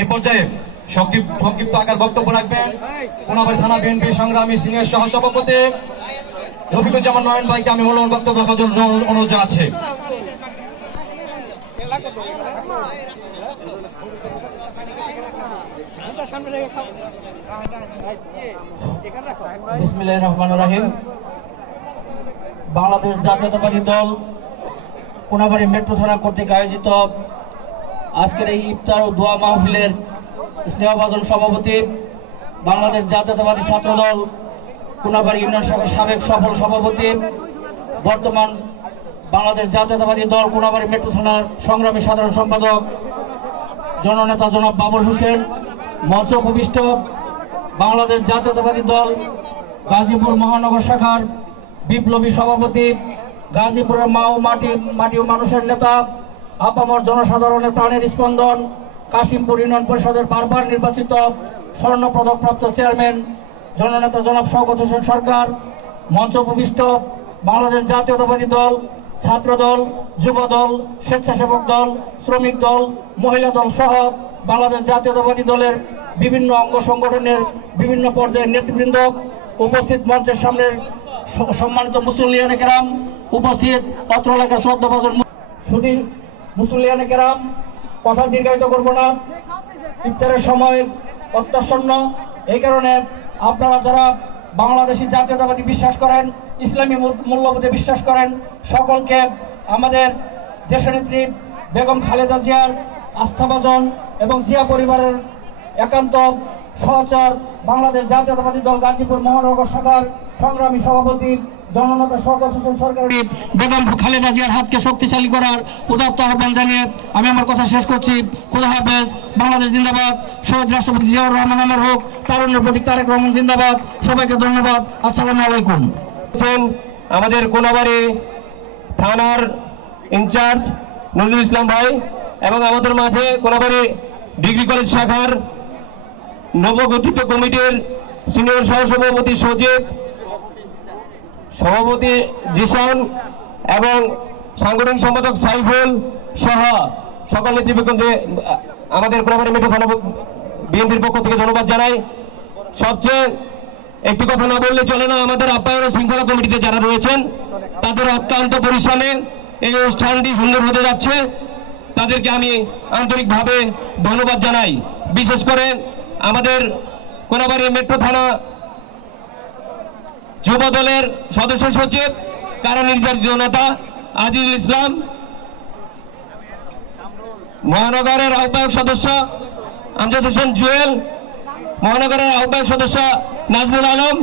এই পর্যায়ে সংক্ষিপ্ত আকার বক্তব্য রাখবেন কোনাবাড়ী থানা বিএনপি সংগ্রামী সিনিয়র সহ সভাপতি রফিকুজ্জামান নয়ন ভাইকে আমি মূল্যবান বক্তব্য রাখার জন্য অনুরোধ জানাচ্ছি। বিসমিল্লাহির রহমানির রহিম। বাংলাদেশ জাতীয়তাবাদী দল কোনাবাড়ী মেট্রো থানা কর্তৃক আয়োজিত আজকের এই ইফতার ও দোয়া মাহফিলের স্নেহভাজন সভাপতি, বাংলাদেশ জাতীয়তাবাদী ছাত্র দল কোনাবাড়ী ইউনিয়ন শাখার সাবেক সফল সভাপতি, বর্তমান বাংলাদেশ জাতীয়তাবাদী দল কোনাবাড়ী মেট্রো থানার সংগ্রামী সাধারণ সম্পাদক জননেতা জনাব বাবুল হোসেন, মঞ্চ উপবিষ্ট বাংলাদেশ জাতীয়তাবাদী দল গাজীপুর মহানগর শাখার বিপ্লবী সভাপতি, গাজীপুরের মাটি ও মানুষের নেতা, আপামর জনসাধারণের প্রাণের স্পন্দন, কাশিমপুর ইউনিয়ন পরিষদের বারবার নির্বাচিত স্বর্ণপদক প্রাপ্ত চেয়ারম্যান জননেতা জনাব শওকত হোসেন সরকার, মঞ্চ উপবিষ্ট বাংলাদেশ জাতীয়তাবাদী দল, ছাত্র দল, যুব দল, স্বেচ্ছাসেবক দল, শ্রমিক দল, মহিলা দল সহ বাংলাদেশ জাতীয়তাবাদী দলের বিভিন্ন অঙ্গ সংগঠনের বিভিন্ন পর্যায়ের নেতৃবৃন্দ, উপস্থিত মঞ্চের সামনের সম্মানিত মুসল্লিয়ানে কেরাম, উপস্থিত অত্র এলাকার শ্রদ্ধাভাজন শুধু মুসল্লিয়ানে কেরাম, কথা দীর্ঘায়িত করব না, ইফতারের সময় অত্যাসন্ন। এই কারণে আপনারা যারা বাংলাদেশি জাতীয়তাবাদী বিশ্বাস করেন, ইসলামী মূল্যবোধে বিশ্বাস করেন, সকলকে আমাদের দেশনেত্রী বেগম খালেদা জিয়ার আস্থাভাজন এবং জিয়া পরিবারের একান্ত সহচর বাংলাদেশ জাতীয়তাবাদী দল গাজীপুর মহানগর শাখার সংগ্রামী সভাপতি জননেতা শওকত হোসেন সরকার বেগম খালেদা জিয়ার হাতকে শক্তিশালী করার উদাত্ত আহ্বান জানিয়ে আমি আমার কথা শেষ করছি। খোদা হাফেজ। বাংলাদেশ জিন্দাবাদ। শহীদ রাষ্ট্রপতি জিয়াউর রহমান আমার হোক। তারুণ্যের প্রতীক তারেক রহমান জিন্দাবাদ। সবাইকে ধন্যবাদ। আসসালামু আলাইকুম। আমাদের কোনাবাড়ী থানার ইনচার্জ নজরুল ইসলাম ভাই এবং আমাদের মাঝে কোনাবাড়ী ডিগ্রি কলেজ শাখার নবগঠিত কমিটির সিনিয়র সহসভাপতি সচিব, সভাপতি জিসান এবং সাংগঠনিক সম্পাদক সাইফুল সহ সকল নেতৃবৃন্দকে আমাদের কোনাবাড়ী মেট্রো থানা বিএনপির পক্ষ থেকে ধন্যবাদ জানাই। সবচেয়ে একটি কথা না বললে চলে না, আমাদের আপ্যায়ন ও শৃঙ্খলা কমিটিতে যারা রয়েছেন তাদের অত্যন্ত পরিশ্রমে এই অনুষ্ঠানটি সুন্দর হতে যাচ্ছে, তাদেরকে আমি আন্তরিকভাবে ধন্যবাদ জানাই। বিশেষ করে আমাদের কোনাবাড়ী মেট্রো থানা যুব দলের সদস্য সচিব, কারা নির্যাতিত নেতা আজিজুল ইসলাম, মহানগরের আহ্বায়ক সদস্য আমজাদ হোসেন জুয়েল, মহানগরের আহ্বায়ক সদস্য নাজমুল আলম,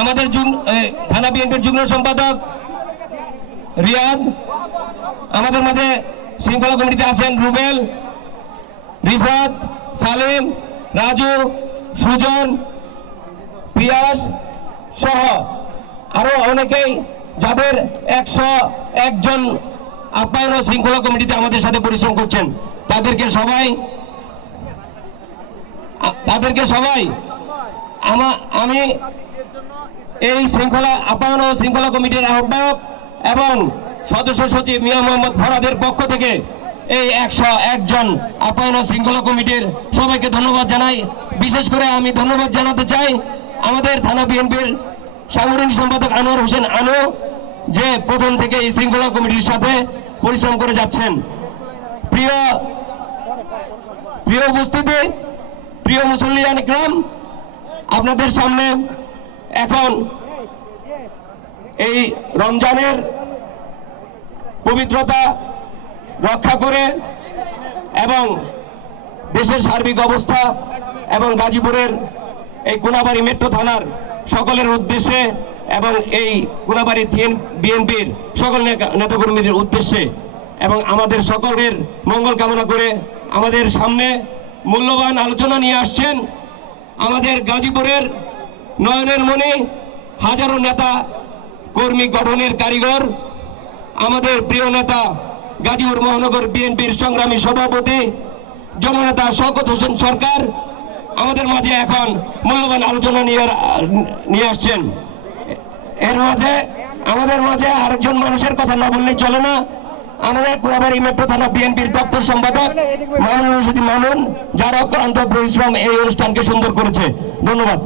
আমাদের থানা বিএনপির যুগ্ম সম্পাদক রিয়াদ, আমাদের মাঝে শৃঙ্খলা কমিটিতে আছেন রুবেল, রিফাত, সালিম, রাজু, সুজন, পিয়াস সহ আরো অনেকেই যাদের 101 জন আপ্যায়ন ও শৃঙ্খলা কমিটিতে আমাদের সাথে পরিশ্রম করছেন, তাদেরকে সবাই আমি এই আপ্যায়ন ও শৃঙ্খলা কমিটির আহ্বায়ক এবং সদস্য সচিব মিয়া মোহাম্মদ ফরাদের পক্ষ থেকে এই 101 জন আপ্যায়ন ও শৃঙ্খলা কমিটির সবাইকে ধন্যবাদ জানাই। বিশেষ করে আমি ধন্যবাদ জানাতে চাই আমাদের থানা বিএনপির সাংগঠনিক সম্পাদক আনোয়ার হোসেন আনো, যে প্রথম থেকে এই শৃঙ্খলা কমিটির সাথে পরিশ্রম করে যাচ্ছেন। প্রিয় উপস্থিতি, প্রিয় মুসল্লিয়ান ইকরাম, আপনাদের সামনে এখন এই রমজানের পবিত্রতা রক্ষা করে এবং দেশের সার্বিক অবস্থা এবং গাজীপুরের এই কোনাবাড়ী মেট্রো থানার সকলের উদ্দেশ্যে এবং এই কোনাবাড়ী বিএনপির সকল নেতাকর্মীদের উদ্দেশ্যে এবং আমাদের সকলের মঙ্গল কামনা করে আমাদের সামনে মূল্যবান আলোচনা নিয়ে আসছেন আমাদের গাজীপুরের নয়নের মণি, হাজারো নেতা কর্মী গঠনের কারিগর, আমাদের প্রিয় নেতা গাজীপুর মহানগর বিএনপির সংগ্রামী সভাপতি জননেতা শওকত হোসেন সরকার আমাদের মাঝে এখন মূল্যবান আলোচনা নিয়ে আসছেন। এর মাঝে আমাদের মাঝে আরেকজন মানুষের কথা না বললে চলে না, আমাদের কোনাবাড়ি মেট্রো থানা বিএনপির দপ্তর সম্পাদক মামুন রশিদ মামুন, যার অক্লান্ত পরিশ্রম এই অনুষ্ঠানকে সুন্দর করেছে। ধন্যবাদ।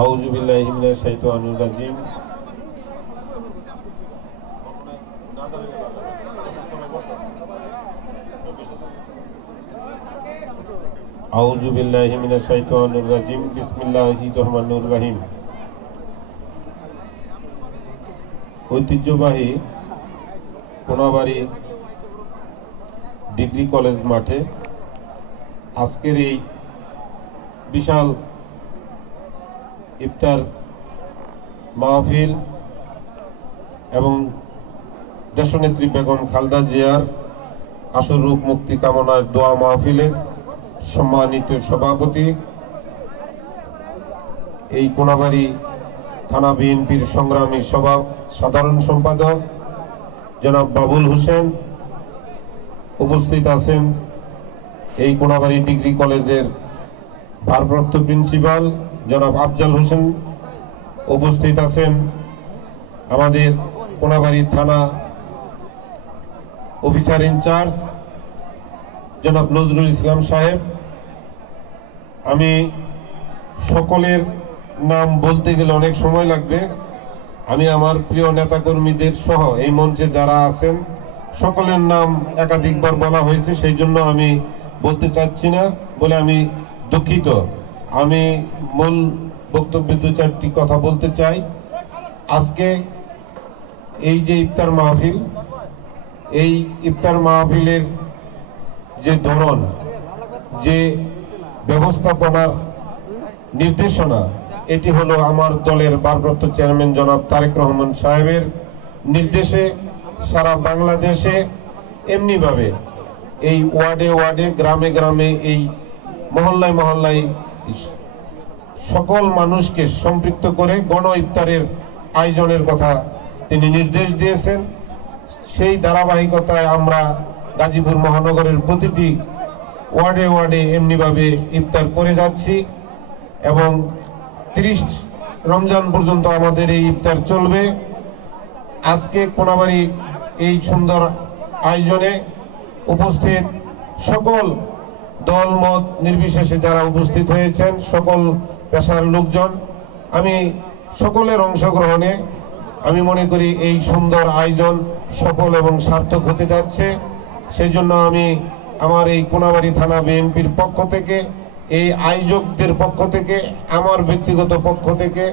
আউযু বিল্লাহি মিনাশ শাইতানির রাজিম। আউযু বিল্লাহি মিনাশ শাইতানির রাজিম। বিসমিল্লাহির রহমানির রহিম। ঐতিহ্যবাহী কোনাবাড়ি ডিগ্রি কলেজ মাঠে আজকের এই বিশাল ইফতার মাহফিল এবং দেশনেত্রী বেগম খালেদা জিয়ার আসল রোগ মুক্তি কামনার দোয়া মাহফিলের সম্মানিত সভাপতি, এই কোনাবাড়ি থানা বিএনপির সংগ্রামী সাধারণ সম্পাদক জনাব বাবুল হোসেন, উপস্থিত আছেন এই কোনাবাড়ি ডিগ্রি কলেজের ভারপ্রাপ্ত প্রিন্সিপাল জনাব আফজাল হোসেন, উপস্থিত আছেন আমাদের কোনাবাড়ি থানা অফিসার ইনচার্জ জনাব নজরুল ইসলাম সাহেব। আমি সকলের নাম বলতে গেলে অনেক সময় লাগবে। আমি আমার প্রিয় নেতাকর্মীদের সহ এই মঞ্চে যারা আছেন সকলের নাম একাধিকবার বলা হয়েছে, সেই জন্য আমি বলতে চাচ্ছি না বলে আমি দুঃখিত। আমি মূল বক্তব্যে দু চারটি কথা বলতে চাই। আজকে এই যে ইফতার মাহফিল, এই ইফতার মাহফিলের যে ধরন, যে ব্যবস্থাপনার নির্দেশনা, এটি হলো আমার দলের ভারপ্রাপ্ত চেয়ারম্যান জনাব তারেক রহমান সাহেবের নির্দেশে সারা বাংলাদেশে এমনিভাবে এই ওয়ার্ডে ওয়ার্ডে, গ্রামে গ্রামে, এই মহল্লায় মহল্লায় সকল মানুষকে সম্পৃক্ত করে গণ ইফতারের আয়োজনের কথা তিনি নির্দেশ দিয়েছেন। সেই ধারাবাহিকতায় আমরা গাজীপুর মহানগরের প্রতিটি ওয়ার্ডে ওয়ার্ডে এমনিভাবে ইফতার করে যাচ্ছি এবং 30 রমজান পর্যন্ত আমাদের এই ইফতার চলবে। আজকে কোনাবাড়ি এই সুন্দর আয়োজনে উপস্থিত সকল দল মত নির্বিশেষে যারা উপস্থিত হয়েছেন, সকল পেশার লোকজন, আমি সকলের অংশগ্রহণে আমি মনে করি এই সুন্দর আয়োজন সফল এবং সার্থক হতে যাচ্ছে। সেই জন্য আমি আমার এই কোনাবাড়ি থানা বিএনপির পক্ষ থেকে, এই আয়োজকদের পক্ষ থেকে, আমার ব্যক্তিগত পক্ষ থেকে,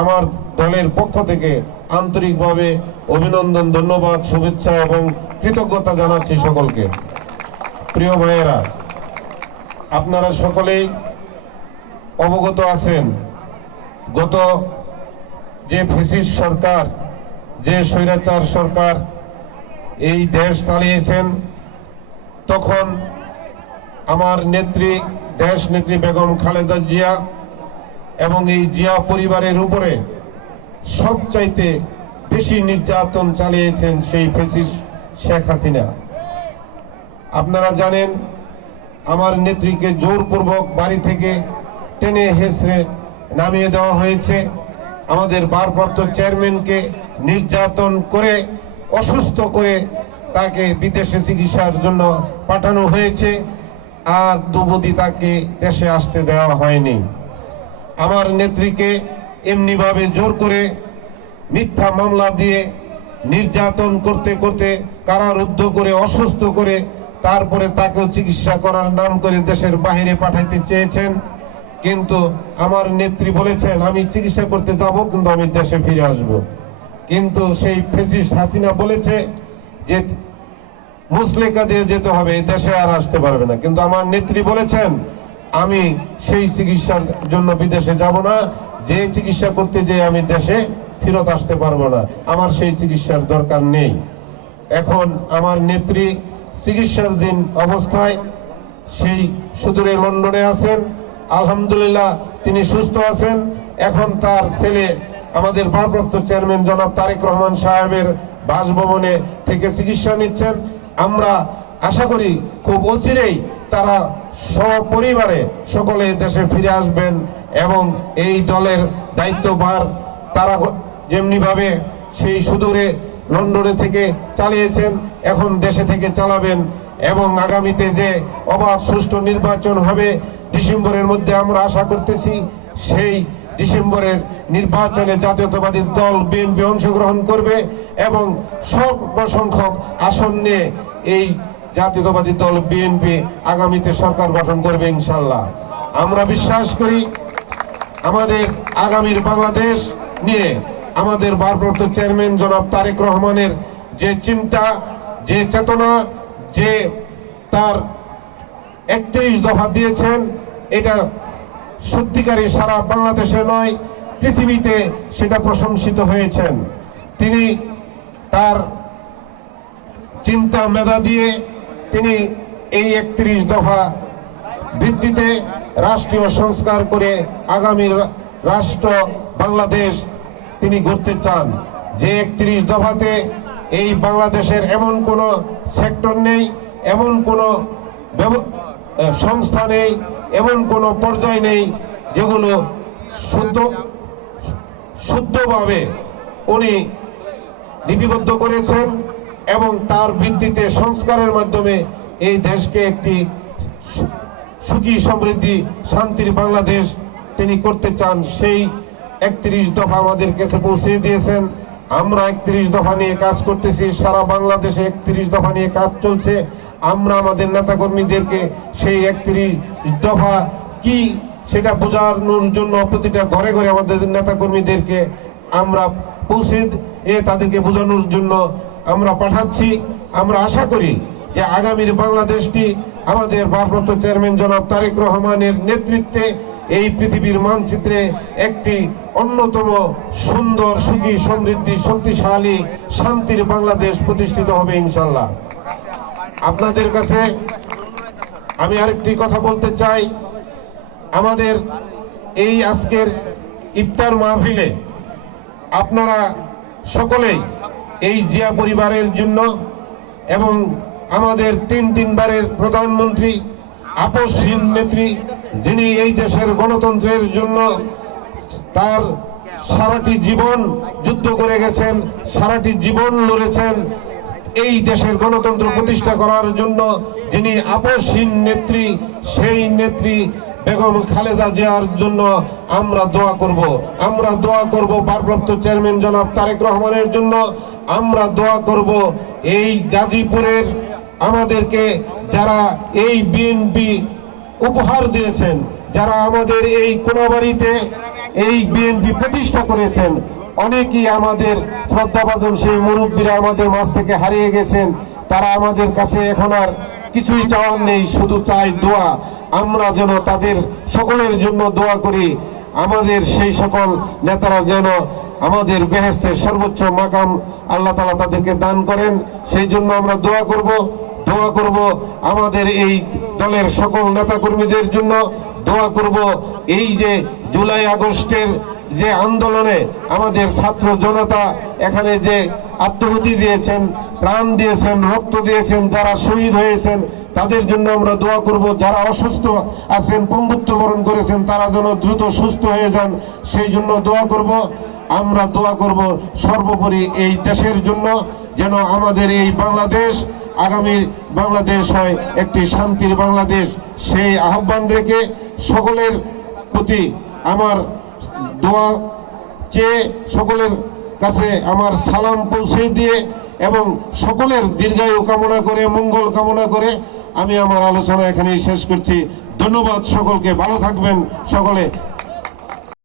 আমার দলের পক্ষ থেকে আন্তরিকভাবে অভিনন্দন, ধন্যবাদ, শুভেচ্ছা এবং কৃতজ্ঞতা জানাচ্ছি সকলকে। প্রিয় ভাইয়েরা, আপনারা সকলেই অবগত আছেন, গত যে ফ্যাসিস্ট সরকার, যে স্বৈরাচার সরকার এই দেশ চালিয়েছেন, তখন আমার নেত্রী, দেশ নেত্রী বেগম খালেদা জিয়া এবং এই জিয়া পরিবারের উপরে সবচাইতে বেশি নির্যাতন চালিয়েছেন সেই ফ্যাসিস্ট শেখ হাসিনা। আপনারা জানেন, আমার নেত্রীকে জোরপূর্বক বাড়ি থেকে টেনে হেসড়ে নামিয়ে দেওয়া হয়েছে। আমাদের ভারপ্রাপ্ত চেয়ারম্যানকে নির্যাতন করে, অসুস্থ করে তাকে বিদেশে চিকিৎসার জন্য পাঠানো হয়েছে, আর দুবুদি তাকে দেশে আসতে দেওয়া হয়নি। আমার নেত্রীকে এমনিভাবে জোর করে মিথ্যা মামলা দিয়ে নির্যাতন করতে করতে কারারুদ্ধ করে, অসুস্থ করে, তারপরে তাকেও চিকিৎসা করার নাম করে দেশের বাইরে পাঠাইতে চেয়েছেন। কিন্তু আমার নেত্রী বলেছেন, আমি চিকিৎসা করতে যাব, কিন্তু আমি দেশে ফিরে আসব। কিন্তু সেই ফ্যাসিস্ট হাসিনা বলেছে যে মুসলেকা দিয়ে যেতে হবে, দেশে আর আসতে পারবে না। কিন্তু আমার নেত্রী বলেছেন, আমি সেই চিকিৎসার জন্য বিদেশে যাব না, যে চিকিৎসা করতে যেয়ে আমি দেশে ফেরত আসতে পারবো না, আমার সেই চিকিৎসার দরকার নেই। এখন আমার নেত্রী চিকিৎসাধীন অবস্থায় সেই সুদূরে লন্ডনে আছেন। আলহামদুলিল্লাহ তিনি সুস্থ আছেন। এখন তার ছেলে আমাদের ভারপ্রাপ্ত চেয়ারম্যান জনাব তারেক রহমান সাহেবের বাসভবনে থেকে চিকিৎসা নিচ্ছেন। আমরা আশা করি খুব অচিরেই তারা সপরিবারে সকলে দেশে ফিরে আসবেন এবং এই দলের দায়িত্বভার তারা যেমনি ভাবে সেই সুদূরে লন্ডনে থেকে চালিয়েছেন এখন দেশে থেকে চালাবেন এবং আগামীতে যে অবাধ সুষ্ঠু নির্বাচন হবে ডিসেম্বরের মধ্যে আমরা আশা করতেছি সেই ডিসেম্বরের নির্বাচনে জাতীয়তাবাদী দল বিএনপি অংশগ্রহণ করবে এবং সংখ্যক আসন নিয়ে এই জাতীয়তাবাদী দল বিএনপি আগামীতে সরকার গঠন করবে ইনশাল্লাহ। আমরা বিশ্বাস করি আমাদের আগামীর বাংলাদেশ নিয়ে আমাদের ভারপ্রাপ্ত চেয়ারম্যান জনাব তারেক রহমানের যে চিন্তা, যে চেতনা, যে তার 31 দফা দিয়েছেন, এটা সত্যিকারী সারা বাংলাদেশে নয় পৃথিবীতে সেটা প্রশংসিত হয়েছেন। তিনি তার চিন্তা মেধা দিয়ে তিনি এই 31 দফা ভিত্তিতে রাষ্ট্রীয় সংস্কার করে আগামী রাষ্ট্র বাংলাদেশ তিনি গড়তে চান। যে 31 দফাতে এই বাংলাদেশের এমন কোন সেক্টর নেই, এমন কোন সংস্থা নেই, এমন কোন পর্যায় নেই যেগুলো শুদ্ধভাবে উনি লিপিবদ্ধ করেছেন এবং তার ভিত্তিতে সংস্কারের মাধ্যমে এই দেশকে একটি সুখী সমৃদ্ধি শান্তির বাংলাদেশ তিনি করতে চান। সেই 31 দফা আমাদের কাছে পৌঁছে দিয়েছেন। আমরা 31 দফা নিয়ে কাজ করতেছি, সারা বাংলাদেশে 31 দফা নিয়ে কাজ চলছে। আমরা আমাদের নেতাকর্মীদেরকে সেই 31 দফা কি সেটা বোঝানোর জন্য প্রতিটা ঘরে ঘরে আমাদের নেতাকর্মীদেরকে আমরা পৌঁছে তাদেরকে বোঝানোর জন্য আমরা পাঠাচ্ছি। আমরা আশা করি যে আগামীর বাংলাদেশটি আমাদের ভারপ্রাপ্ত চেয়ারম্যান জনাব তারেক রহমানের নেতৃত্বে এই পৃথিবীর মানচিত্রে একটি অন্যতম সুন্দর সুখী সমৃদ্ধি শক্তিশালী শান্তির বাংলাদেশ প্রতিষ্ঠিত হবে ইনশাল্লাহ। আপনাদের কাছে আমি আরেকটি কথা বলতে চাই, আমাদের এই আজকের ইফতার মাহফিলে আপনারা সকলেই এই জিয়া পরিবারের জন্য এবং আমাদের তিনবারের প্রধানমন্ত্রী আপসহীন নেত্রী যিনি এই দেশের গণতন্ত্রের জন্য তার সারাটি জীবন যুদ্ধ করে গেছেন, সারাটি জীবন লড়েছেন এই দেশের গণতন্ত্র প্রতিষ্ঠা করার জন্য, যিনি আপসহীন নেত্রী, সেই নেত্রী বেগম খালেদা জিয়ার জন্য আমরা দোয়া করব। আমরা দোয়া করব ভারপ্রাপ্ত চেয়ারম্যান জনাব তারেক রহমানের জন্য। আমরা দোয়া করব এই গাজীপুরের আমাদেরকে যারা এই বিএনপি উপহার দিয়েছেন, যারা আমাদের এই কোনাবাড়িতে এই বিএনপি প্রতিষ্ঠা করেছেন, অনেকেই আমাদের শ্রদ্ধাভাজন সেই মুরব্বীরা আমাদের মাঝ থেকে হারিয়ে গেছেন। তারা আমাদের কাছে এখন আর কিছুই চাওয়ার নেই, শুধু চাই দোয়া। আমরা যেন তাদের সকলের জন্য দোয়া করি, আমাদের সেই সকল নেতারা যেন আমাদের বেহেশতের সর্বোচ্চ মাকাম আল্লাহ তাআলা তাদেরকে দান করেন, সেই জন্য আমরা দোয়া করব। দোয়া করব আমাদের এই দলের সকল নেতাকর্মীদের জন্য, দোয়া করব এই যে জুলাই আগস্টের যে আন্দোলনে আমাদের ছাত্র জনতা এখানে যে আত্মহুতি দিয়েছেন, প্রাণ দিয়েছেন, রক্ত দিয়েছেন, যারা শহীদ হয়েছেন তাদের জন্য আমরা দোয়া করব। যারা অসুস্থ আছেন, পঙ্গুত্ব বরণ করেছেন, তারা যেন দ্রুত সুস্থ হয়ে যান, সেই জন্য দোয়া করব। আমরা দোয়া করব সর্বোপরি এই দেশের জন্য, যেন আমাদের এই বাংলাদেশ আগামী বাংলাদেশ হয় একটি শান্তির বাংলাদেশ। সেই আহ্বান রেখে সকলের প্রতি আমার দোয়া চেয়ে, সকলের কাছে আমার সালাম পৌঁছে দিয়ে এবং সকলের দীর্ঘায়ু কামনা করে, মঙ্গল কামনা করে আমি আমার আলোচনা এখানেই শেষ করছি। ধন্যবাদ সকলকে, ভালো থাকবেন সকলে।